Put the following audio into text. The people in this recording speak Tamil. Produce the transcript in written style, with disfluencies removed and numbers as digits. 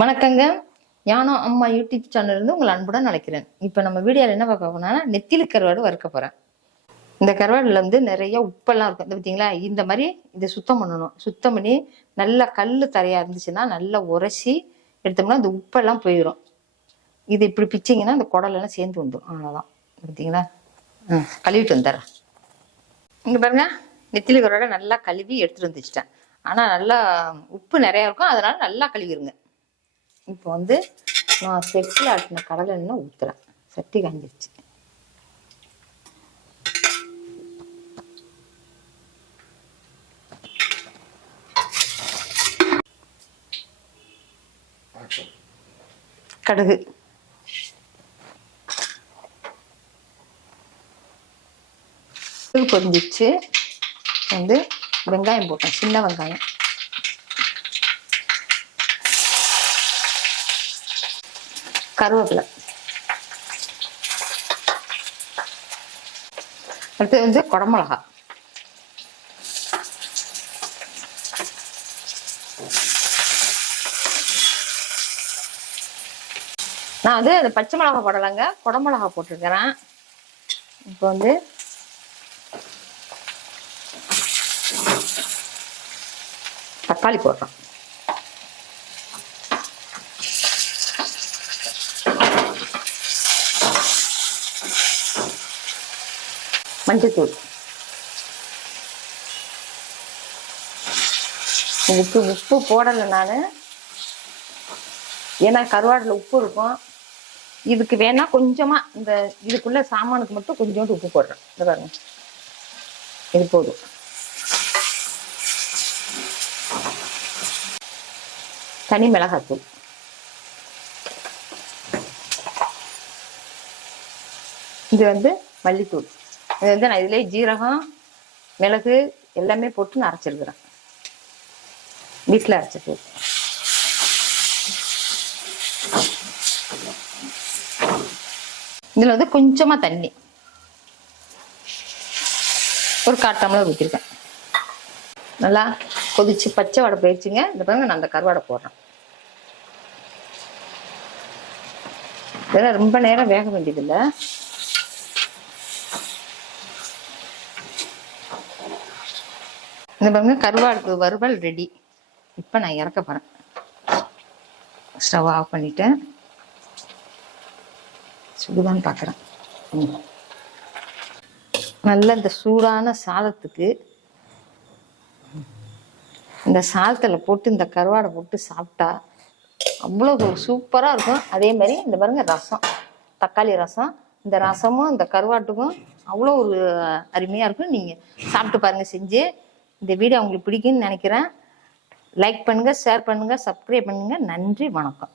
வணக்கங்க. ஞானோ அம்மா யூடியூப் சேனல் இருந்து உங்களை அன்புடன் அழைக்கிறேன். இப்போ நம்ம வீடியோவில் என்ன பார்க்க போனா நெத்திலி கருவாடு வறுக்க போறேன். இந்த கருவாடுல வந்து நிறைய உப்பெல்லாம் இருக்கும். பார்த்தீங்களா, இந்த மாதிரி இதை சுத்தம் பண்ணணும். சுத்தம் பண்ணி நல்லா கல் தரையா இருந்துச்சுன்னா நல்லா உரைச்சி எடுத்தோம்னா இந்த உப்பெல்லாம் போயிடும். இது இப்படி பிச்சிங்கன்னா இந்த குடலெல்லாம் சேர்ந்து வந்துடும். அவ்வளோதான். பார்த்தீங்களா, கழுவிட்டு வந்துடுறேன். இங்கே பாருங்க, நெத்திலி கருவாடை நல்லா கழுவி எடுத்துட்டு வந்துச்சிட்டேன். ஆனால் நல்லா உப்பு நிறையா இருக்கும், அதனால நல்லா கழுவிடுங்க. இப்போ வந்து நான் செட்டில் ஆட்டின கடலை எண்ணெய் ஊற்றுறேன். சட்டி காஞ்சிருச்சு. கடுகு, பொரிஞ்சிச்சு. வந்து வெங்காயம் போட்டேன், சின்ன வெங்காயம். கருவேப்பிலை. அடுத்து வந்து குடமிளகா. நான் வந்து அந்த பச்சை மிளகா போடலைங்க, குடமிளகா போட்டிருக்கிறேன். இப்போ வந்து தக்காளி போடுறேன். மஞ்சத்தூள், உப்பு போடலை நான், ஏன்னா கருவாடுல உப்பு இருக்கும். இதுக்கு வேணா கொஞ்சமா இந்த இதுக்குள்ள சாமானுக்கு மட்டும் கொஞ்சோண்டு உப்பு போடுறேன். இந்த பாருங்க, இது போதும். தனி மிளகாத்தூள், இது வந்து மல்லித்தூள். இது வந்து நான் இதுலேயே ஜீரகம் மிளகு எல்லாமே போட்டு நான் அரைச்சிருக்கிறேன், வீட்டில் அரைச்சிட்டு. இதில் வந்து கொஞ்சமாக தண்ணி, ஒரு 1/4 டம்ளர் ஊற்றிருக்கேன். நல்லா கொதிச்சு பச்சை வடை போயிடுச்சுங்க. இந்த பாருங்க, நான் அந்த கருவாடை போடுறேன். இதெல்லாம் ரொம்ப நேரம் வேக வேண்டியதில்லை. இந்த பாருங்க, கருவாடு வறுவல் ரெடி. இப்போ நான் இறக்க போகிறேன். ஸ்டவ் ஆஃப் பண்ணிட்டேன். சுடுதான்னு பார்க்குறேன். நல்ல இந்த சூடான சாதத்துக்கு இந்த சாதத்தில் போட்டு இந்த கருவாடை போட்டு சாப்பிட்டா அவ்வளோ சூப்பராக இருக்கும். அதே மாதிரி இந்த பாருங்க, ரசம், தக்காளி ரசம். இந்த ரசமும் இந்த கருவாட்டுக்கும் அவ்வளோ ஒரு அருமையாக இருக்கும். நீங்கள் சாப்பிட்டு பாருங்கள் செஞ்சு. இந்த வீடியோ உங்களுக்கு பிடிக்கும்னு நினைக்கிறேன். லைக் பண்ணுங்கள், ஷேர் பண்ணுங்கள், சப்ஸ்கிரைப் பண்ணுங்கள். நன்றி, வணக்கம்.